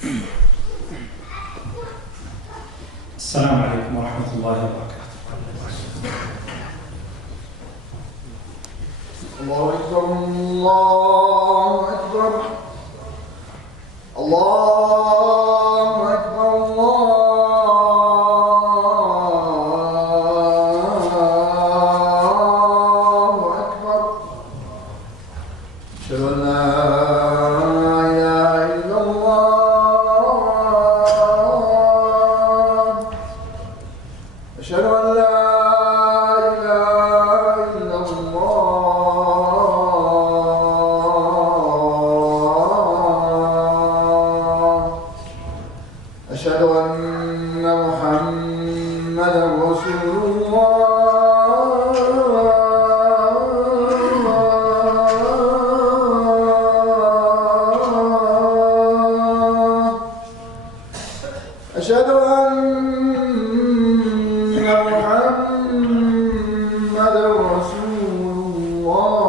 السلام عليكم ورحمة الله وبركاته. الله أكبر الله أكبر الله أكبر الله أكبر أشهد أن لا إله إلا الله أشهد أن لا إله إلا الله أشهد أن محمدا رسول الله أشهد أن محمدا رسول الله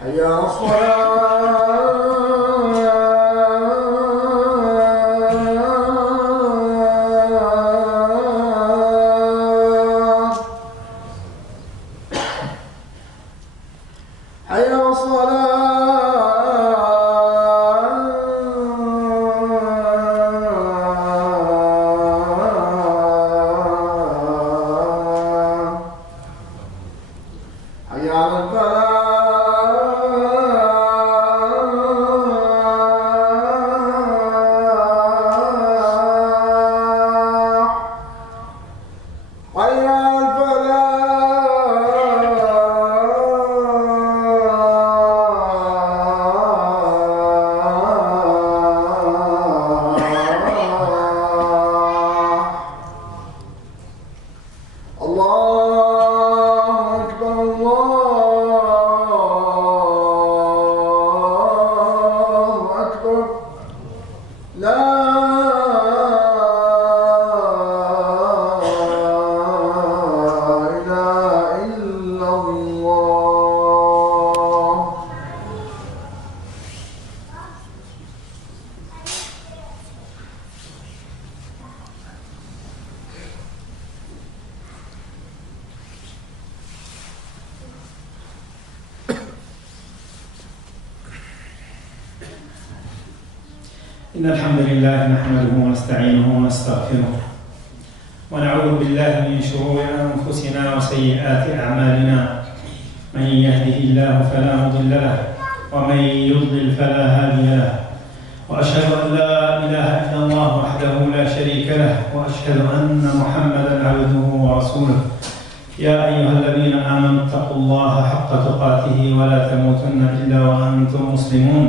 حي على الصلاة حي على الصلاة حي على الفلاح حي على الفلاح الله أكبر الله أكبر لا إله إلا الله إن الحمد لله نحمده ونستعينه ونستغفره ونعوذ بالله من شرور أنفسنا وسيئات أعمالنا. من يهده الله فلا مضل له ومن يضلل فلا هادي له، وأشهد أن لا إله إلا الله وحده لا شريك له، وأشهد أن محمدا عبده ورسوله. يا أيها الذين آمنوا اتقوا الله حق تقاته ولا تموتن إلا وأنتم مسلمون.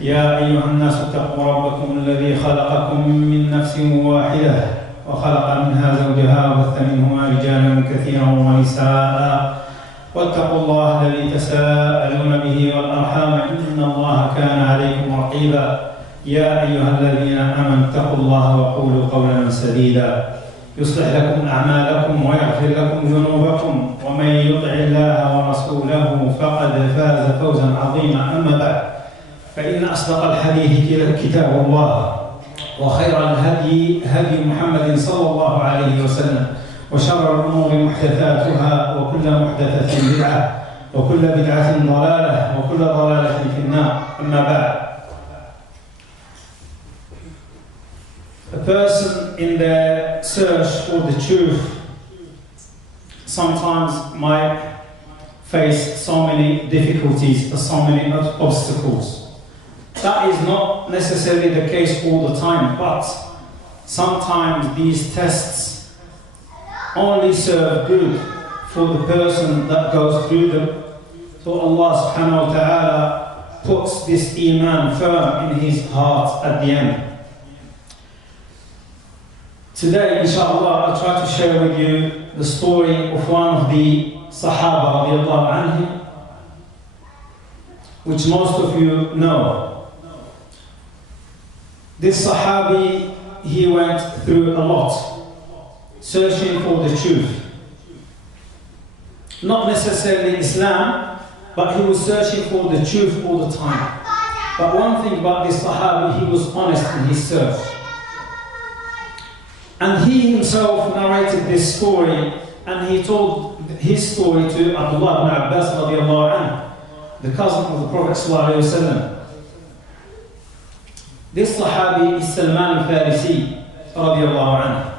يا أيها الناس اتقوا ربكم الذي خلقكم من نفس واحدة وخلق منها زوجها وبث منهما رجالا كثيرا ونساء، واتقوا الله الذي تساءلون به والأرحام إن الله كان عليكم رقيبا. يا أيها الذين آمنوا اتقوا الله وقولوا قولا سديدا يصلح لكم أعمالكم ويغفر لكم ذنوبكم، ومن يطع الله ورسوله فقد فاز فوزا عظيما. أما بعد، فإن أصدق الحديث كتاب الله، وخير الهدي هدي محمد صلى الله عليه وسلم، وشر الأمور محدثاتها، وكل محدثة بدعة، وكل بدعة ضلالة، وكل ضلالة في النار. أما بعد. A person in the search for the truth sometimes might face so many difficulties, so many obstacles. That is not necessarily the case all the time, but sometimes these tests only serve good for the person that goes through them. So Allah subhanahu wa ta'ala puts this iman firm in his heart at the end. Today, inshallah, I'll try to share with you the story of one of the Sahaba radiallahu anhum, which most of you know. This Sahabi, he went through a lot, searching for the truth. not necessarily Islam, but he was searching for the truth all the time. But one thing about this Sahabi, he was honest in his search. And he himself narrated this story, and he told his story to Abdullah ibn Abbas radiallahu anhu, the cousin of the Prophet sallallahu alayhi wa sallam. This Sahabi is Salman Al-Farsi radiallahu anhu.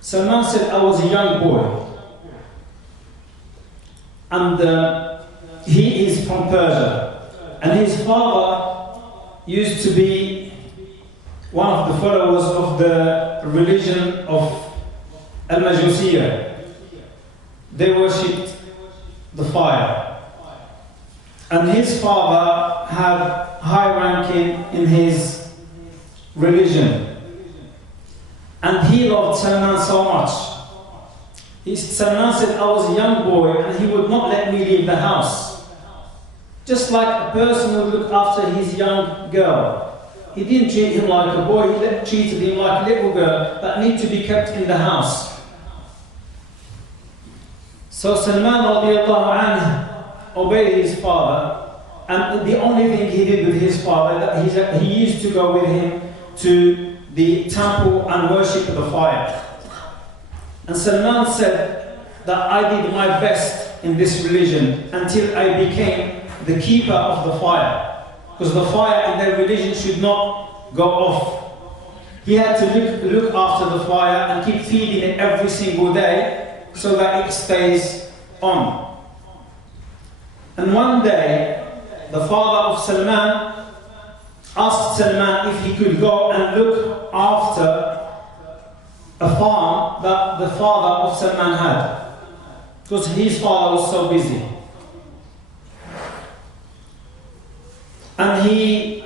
Salman said, I was a young boy, and he is from Persia, and his father used to be one of the followers of the religion of Al-Majusiyya. They worshipped the fire, and his father had high ranking in his religion, and he loved Salman so much. Salman said, I was a young boy, and he would not let me leave the house. Just like a person would look after his young girl. He didn't treat him like a boy, he treated him like a little girl that needed to be kept in the house. So Salman radiallahu anhu obeyed his father, and the only thing he did with his father, that he used to go with him to the temple and worship the fire. And Salman said that I did my best in this religion until I became the keeper of the fire. Because the fire in their religion should not go off. He had to look after the fire and keep feeding it every single day so that it stays on. And one day, the father of Salman asked Salman if he could go and look after a farm that the father of Salman had, because his father was so busy. And he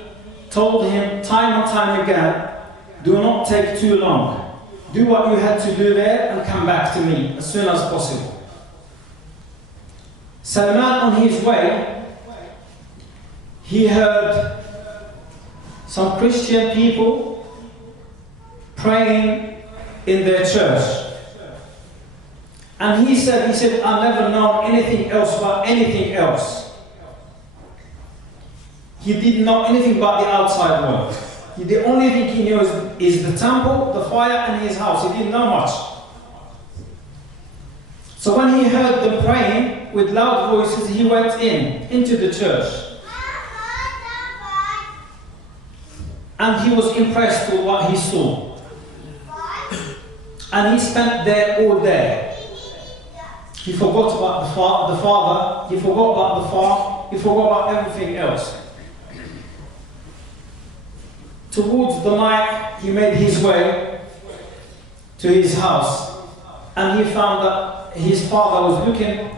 told him time and time again, do not take too long. Do what you had to do there and come back to me as soon as possible. Salman, on his way, he heard some Christian people praying in their church. And he said, I've never known anything else but anything else. He didn't know anything about the outside world. The only thing he knew is the temple, the fire, and his house. He didn't know much. So when he heard them praying with loud voices, he went into the church. And he was impressed with what he saw. And he spent there all day. He forgot about the father, he forgot about the farm, he forgot about everything else. Towards the night, he made his way to his house, and he found that his father was looking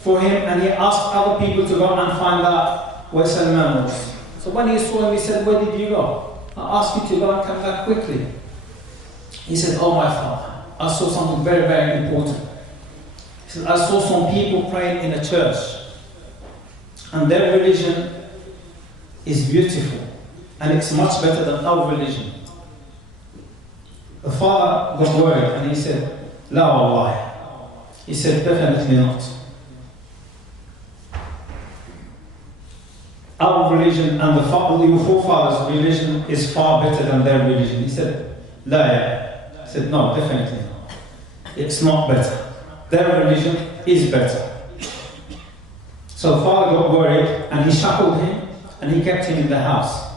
for him, and he asked other people to go and find out where Salman was. So when he saw him, he said, where did you go? I asked you to go and come back quickly. He said, oh my father, I saw something very, very important. He said, I saw some people praying in a church, and their religion is beautiful. And it's much better than our religion. The father got worried and he said, La wallahi. He said, definitely not. Our religion and your forefathers' religion is far better than their religion. He said, La ya. He said, no, definitely not. It's not better. Their religion is better. So the father got worried and he shackled him and he kept him in the house.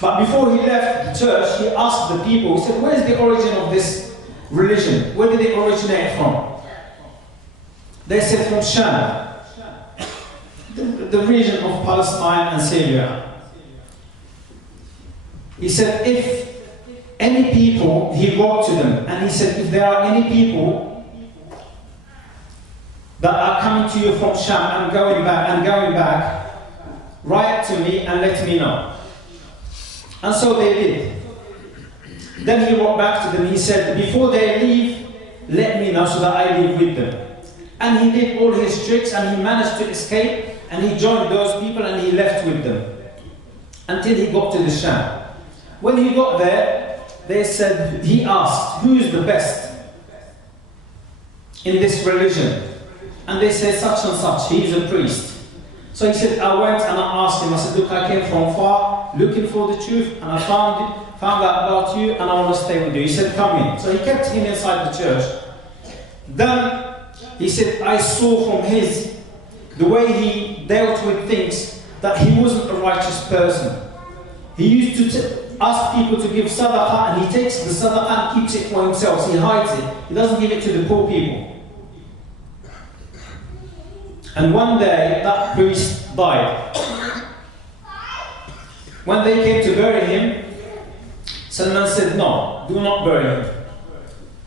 But before he left the church, he asked the people, he said, where is the origin of this religion? Where did it originate from? They said from Sham, the region of Palestine and Syria. He said, if any people, he wrote to them, and he said, if there are any people that are coming to you from Sham and going back, write to me and let me know. And so they did. Then he wrote back to them, he said, before they leave, let me know so that I leave with them. And he did all his tricks and he managed to escape and he joined those people and he left with them until he got to the Sham. When he got there, they said, he asked, who is the best in this religion? and they said such and such, he is a priest. So he said, I went and I asked him, I said, look, I came from far looking for the truth, and I found out about you, and I want to stay with you. He said, come in. So he kept him inside the church. Then he said, I saw from the way he dealt with things, that he wasn't a righteous person. He used to ask people to give sadaqah, and he takes the sadaqah and keeps it for himself. So he hides it. He doesn't give it to the poor people. And one day, that priest died. When they came to bury him, Salman said, no, do not bury him.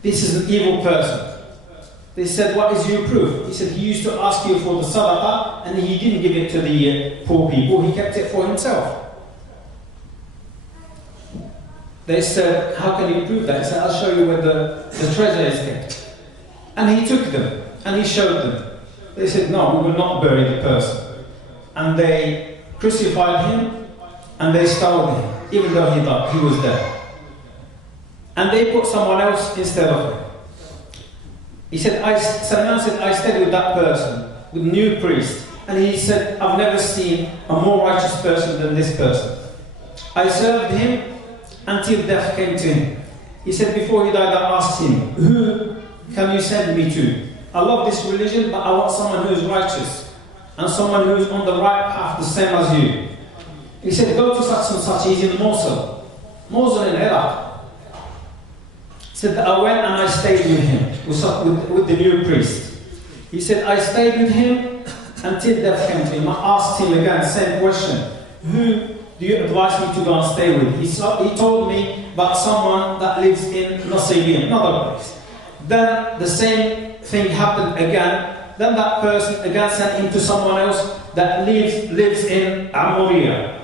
This is an evil person. They said, what is your proof? He said, he used to ask you for the sadaqah, and he didn't give it to the poor people, he kept it for himself. They said, how can you prove that? He said, I'll show you where the treasure is kept. And he took them, and he showed them. They said, no, we will not bury the person. And they crucified him, and they stoned him, even though he was dead. And they put someone else instead of him. He said, Salman said, I stayed with that person, with a new priest. And he said, I've never seen a more righteous person than this person. I served him until death came to him. He said, before he died, I asked him, who can you send me to? I love this religion, but I want someone who is righteous, and someone who is on the right path, the same as you. He said, go to such and such, he's in Mosul in Iraq. He said, I went and I stayed with him, with the new priest. He said, I stayed with him until death came to him. I asked him again, same question, who do you advise me to go and stay with? He told me about someone that lives in Nasibiyah, another place. Then the same thing happened again. Then that person again sent him to someone else that lives in Amoriya.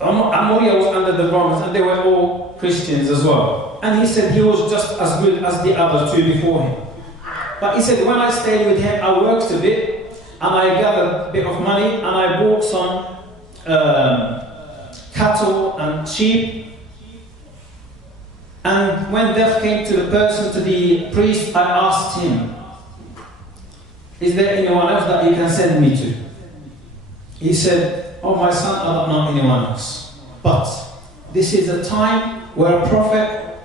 Amoriya was under the Romans, and they were all Christians as well. And he said he was just as good as the other two before him. But he said, when I stayed with him, I worked a bit, and I gathered a bit of money, and I bought some cattle and sheep. And when death came to the person, to the priest, I asked him, is there anyone else that you can send me to? He said, oh my son, I don't know anyone else. But this is a time where a prophet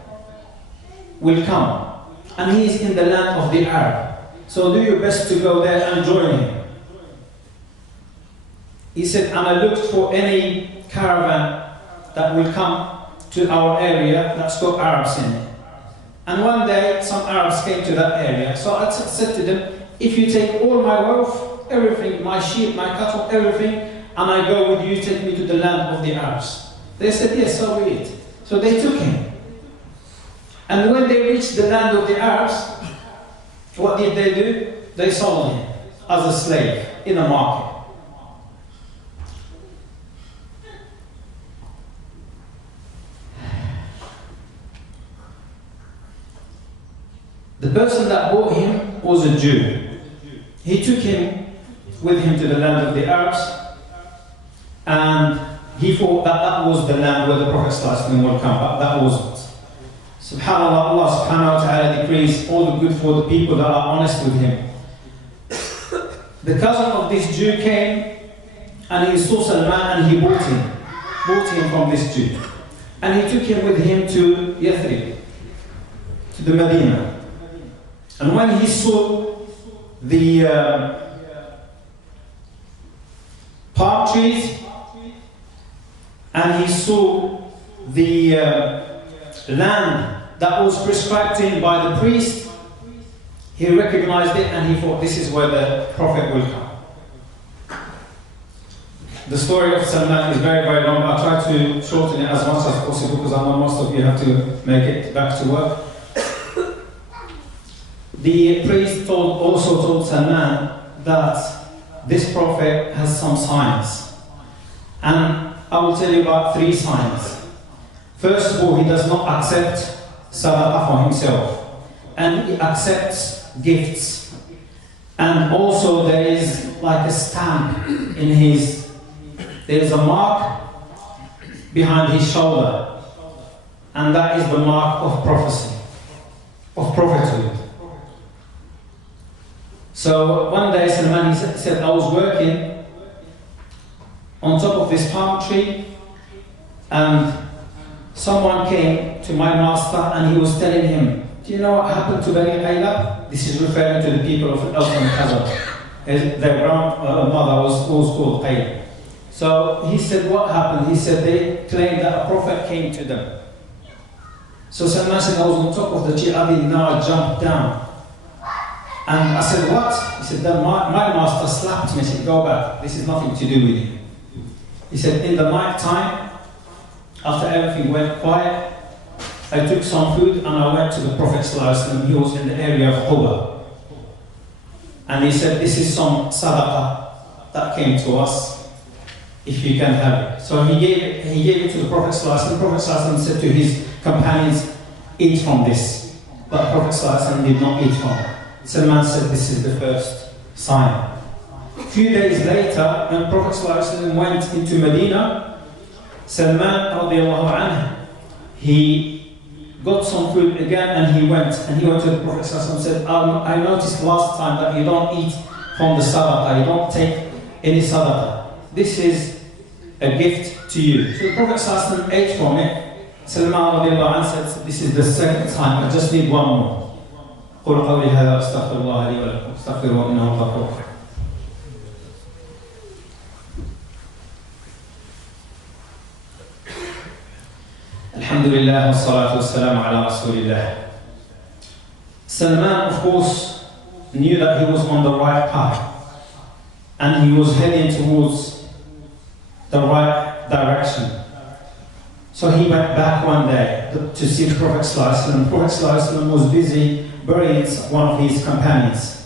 will come, and he is in the land of the Arab. So do your best to go there and join him. He said, and I looked for any caravan that will come to our area that's got Arabs in it. And one day, some Arabs came to that area. So I said to them, if you take all my wealth, everything, my sheep, my cattle, everything, and I go with you, take me to the land of the Arabs. They said, yes, so be it. So they took him. And when they reached the land of the Arabs, what did they do? They sold him as a slave in a market. The person that bought him was a Jew. He took him with him to the land of the Arabs, and he thought that that was the land where the Prophet ﷺ would come, but that wasn't. SubhanAllah, Allah subhanahu wa ta'ala decrees all the good for the people that are honest with him. The cousin of this Jew came, and he saw Salman, and he bought him from this Jew. And he took him with him to Yathrib, to the Medina. And when he saw the palm trees, and he saw the land that was prescribed to him by the priest, he recognized it, and he thought, this is where the Prophet will come. The story of Salman is very, very long. I'll try to shorten it as much as possible, because I know most of you have to make it back to work. The priest also told Salman that this prophet has some signs. And I will tell you about 3 signs. First of all, he does not accept sadaqah for himself. And he accepts gifts. And also there is like a stamp in his, there is a mark behind his shoulder. And that is the mark of prophecy, of prophethood. So one day Salman he said, I was working on top of this palm tree and someone came to my master and he was telling him, do you know what happened to Bani Ayla? This is referring to the people of Al-Farsi. Their grandmother was called Ayla. So he said, what happened? He said they claimed that a prophet came to them. So Salman said, I was on top of the tree, now I jumped down. And I said, what? He said, my master slapped me. I said, go back, this is nothing to do with you. He said, in the night time, after everything went quiet, I took some food and I went to the Prophet ﷺ. He was in the area of Quba. And he said, this is some sadaqah that came to us, if you can have it. So he gave it to the Prophet ﷺ. The Prophet ﷺ said to his companions, eat from this. But the Prophet ﷺ did not eat from it. Salman said, this is the first sign. A few days later, when Prophet ﷺ went into Medina, Salman radiallahu anhu, he got some food again and he went to the Prophet ﷺ and said, I noticed last time that you don't eat from the sadaqah, you don't take any sadaqah. This is a gift to you. So the Prophet ﷺ ate from it. Salman radiallahu anhu said, this is the second time, I just need one more. قل قولي هذا أستغفر الله لي ولكم استغفروه إنه غفور رحيم. الحمد لله والصلاة والسلام على رسول الله. Salman, of course, knew that he was on the right path and he was heading towards the right direction. So he went back one day to see the Prophet ﷺ. The Prophet ﷺ was busy burying one of his companions.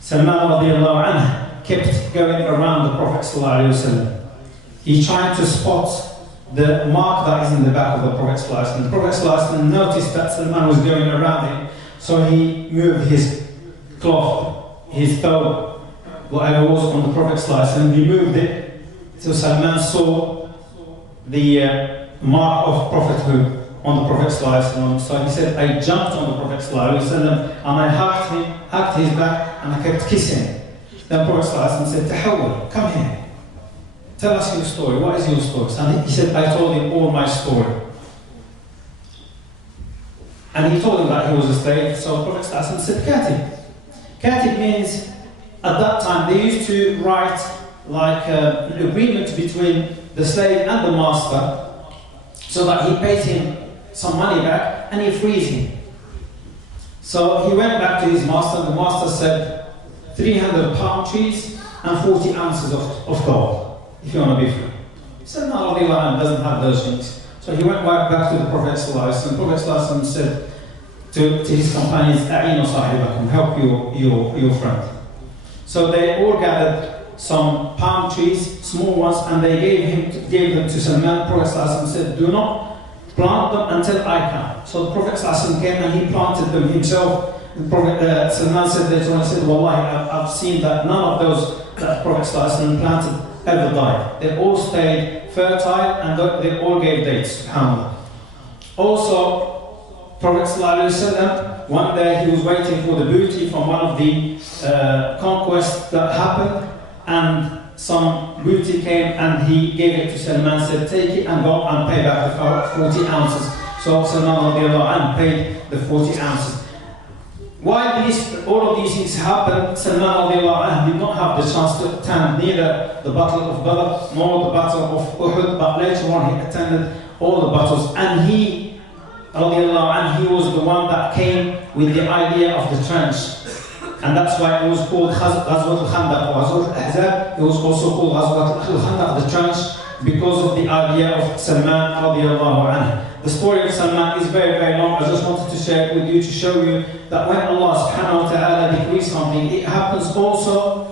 Salman radiallahu anhu kept going around the Prophet ﷺ. He tried to spot the mark that is in the back of the Prophet ﷺ. The Prophet ﷺ noticed that Salman was going around him, so he moved his cloth, his thobe, whatever was on the Prophet ﷺ, he moved it, so Salman saw the mark of prophethood on the Prophet ﷺ. So he said, I jumped on the Prophet ﷺ and I hugged his back and I kept kissing him. Then the Prophet ﷺ said, Tahawwal, come here. Tell us your story. What is your story? And he said, I told him all my story. And he told him that he was a slave. So the Prophet ﷺ said, Katib. Katib means, at that time, they used to write like an agreement between the slave and the master, so that he pays him some money back and he frees him. So he went back to his master. The master said 300 palm trees and 40 ounces of gold, if you want to be free. He said, no, Allah doesn't have those things. So he went back to the Prophet ﷺ. The Prophet ﷺ said to his companions, A'inu sahibakum, help your friend. So they all gathered some palm trees, small ones, and they gave them to Salman. The Prophet ﷺ said, do not plant them until I come. So the Prophet ﷺ came and he planted them himself. The Prophet Salman said later on, he said, Wallahi, I've seen that none of those that the Prophet ﷺ planted ever died. They all stayed fertile and they all gave dates, subhanAllah. Also, Prophet ﷺ, one day he was waiting for the booty from one of the conquests that happened, and some booty came and he gave it to Salman, said, take it and go and pay back the 40 ounces. So Salman paid the 40 ounces. Why all of these things happened, Salman did not have the chance to attend neither the Battle of Badr nor the Battle of Uhud, but later on he attended all the battles, and he was the one that came with the idea of the trench. And that's why it was called Ghazwat al-Khandaq or Ghazwat al-Ahzab. It was also called Ghazwat al-Khandaq, the trench, because of the idea of Salman radiallahu anhu. The story of Salman is very, very long. I just wanted to share it with you to show you that when Allah subhanahu wa ta'ala decrees something, it happens also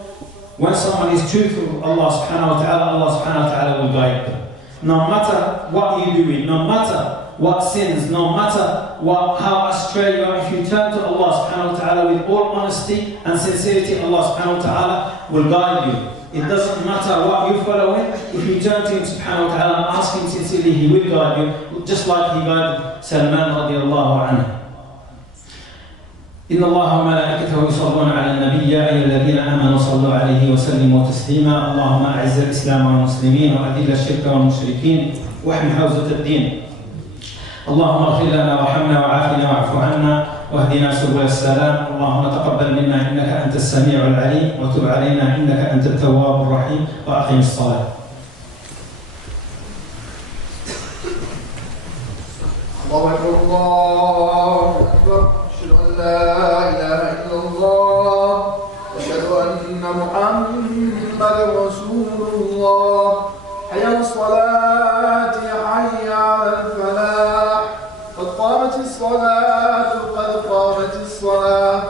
when someone is truthful with Allah subhanahu wa ta'ala will guide them. No matter what you're doing, no matter what sins, no matter how astray you are, if you turn to Allah subhanahu wa ta'ala with all honesty and sincerity, Allah subhanahu wa ta'ala will guide you. It doesn't matter what you follow in, if you turn to Him subhanahu wa ta'ala and ask Him sincerely, He will guide you, just like He guided Salman radiallahu anhu. إن الله وملائكته يصلون على النبي يا أيها الذين آمنوا صلوا عليه وسلموا تسليما. اللهم أعز الإسلام والمسلمين وأذل الشرك والمشركين واحمِ حوزة الدين. اللهم اغفر لنا وارحمنا وعافنا واعف عنا واهدنا سبل السلام. اللهم تقبل منا إنك أنت السميع العليم وتب علينا إنك أنت التواب الرحيم. وأقم الصلاة. الله أكبر الله أكبر. أشهد أن لا إله إلا الله وأشهد أن محمدا رسول الله. حي على الصلاة حي على الفلاح قد قامت الصلاة قد قامت الصلاة.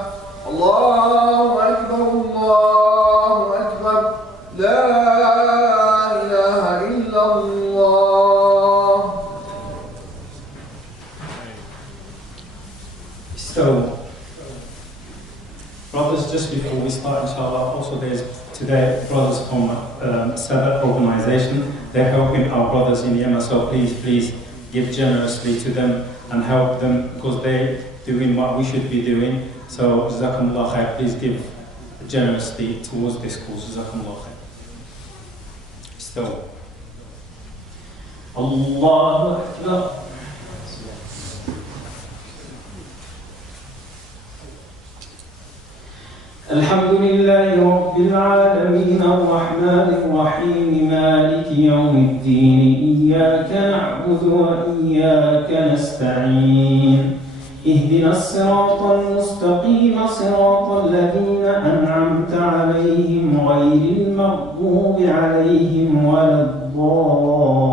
الله أكبر الله أكبر. لا إله إلا الله. So, brothers, just before we start, inshallah, also there's today brothers from Saad organization. They're helping our brothers in Yemen, so please give generously to them and help them because they're doing what we should be doing. So, Jazakumullah khair, please give generously towards this cause. Jazakumullah khair. So, Allahu Akbar. الحمد لله رب العالمين الرحمن الرحيم مالك يوم الدين إياك نعبد وإياك نستعين اهدنا الصراط المستقيم صراط الذين أنعمت عليهم غير المغضوب عليهم ولا الضالين.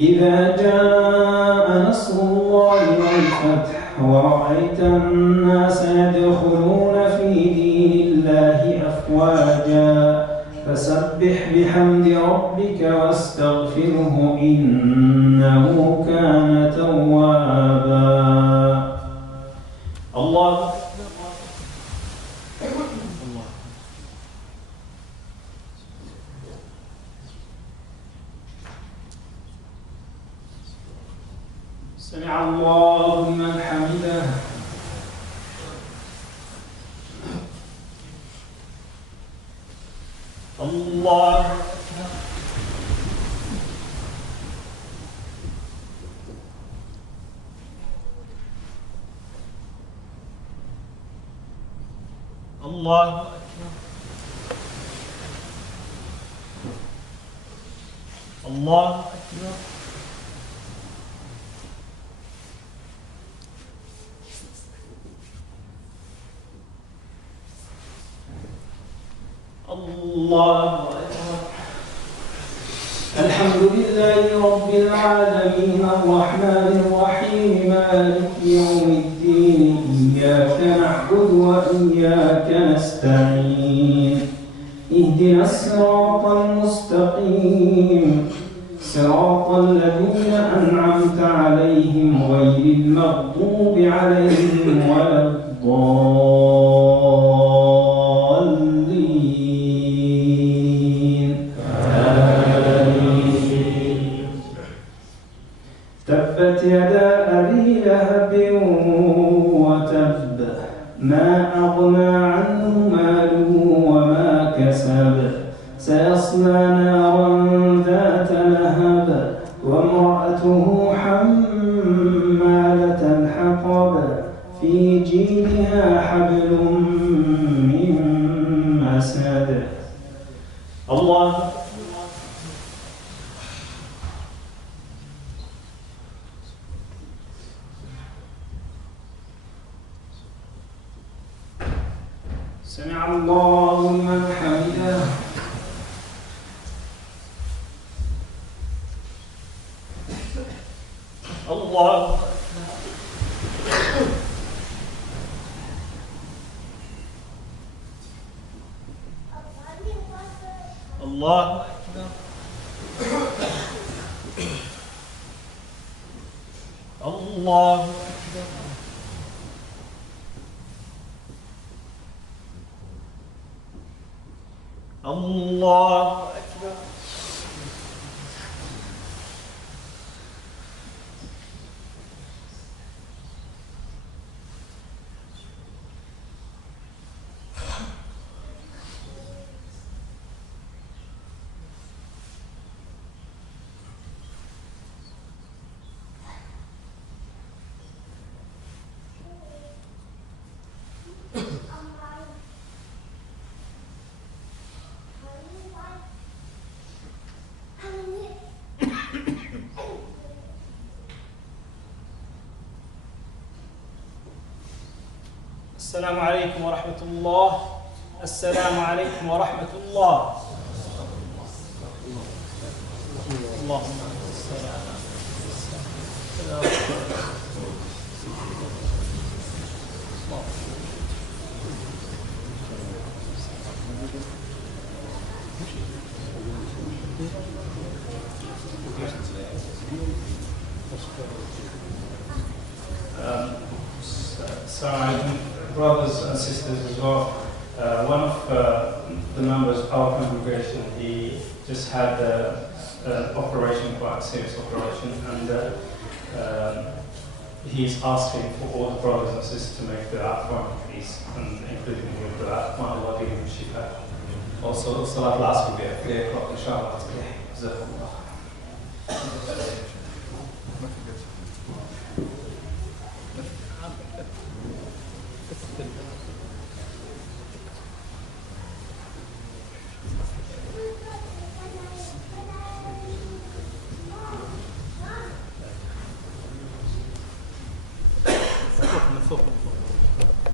إذا جاء نصر الله والفتح ورأيت الناس يدخلون في دين الله أفواجا فسبح بحمد ربك واستغفره إنه كان توابا. الله سمع الله لمن حمده. الله الله الله أكبر. الله أكبر. الحمد لله رب العالمين الرحمن الرحيم مالك يوم الدين إياك نعبد وإياك نستعين اهدنا الصراط المستقيم صراط الذين أنعمت عليهم غير المغضوب عليهم ولا الضالين. تبت يدا أبي لهب وتب ما أغنى عنه ماله وما كسب سيصلى نارا ذات لهب وامرأته حمالة الحطب في جيدها حبل من مسد. الله سمع الله لمن حمده. الله الله الله الله أكبر. السلام عليكم ورحمة الله. السلام عليكم ورحمة الله. اللهم السلام. Assalamualaikum, brothers and sisters as well. One of the members of our congregation, he just had an operation, quite a serious operation, and he's asking for all the brothers and sisters to make dua for him, please, and including me with dua. Allah give him shifa. Also, Salat last will be at 3 o'clock, inshallah, today. Jazakumullah.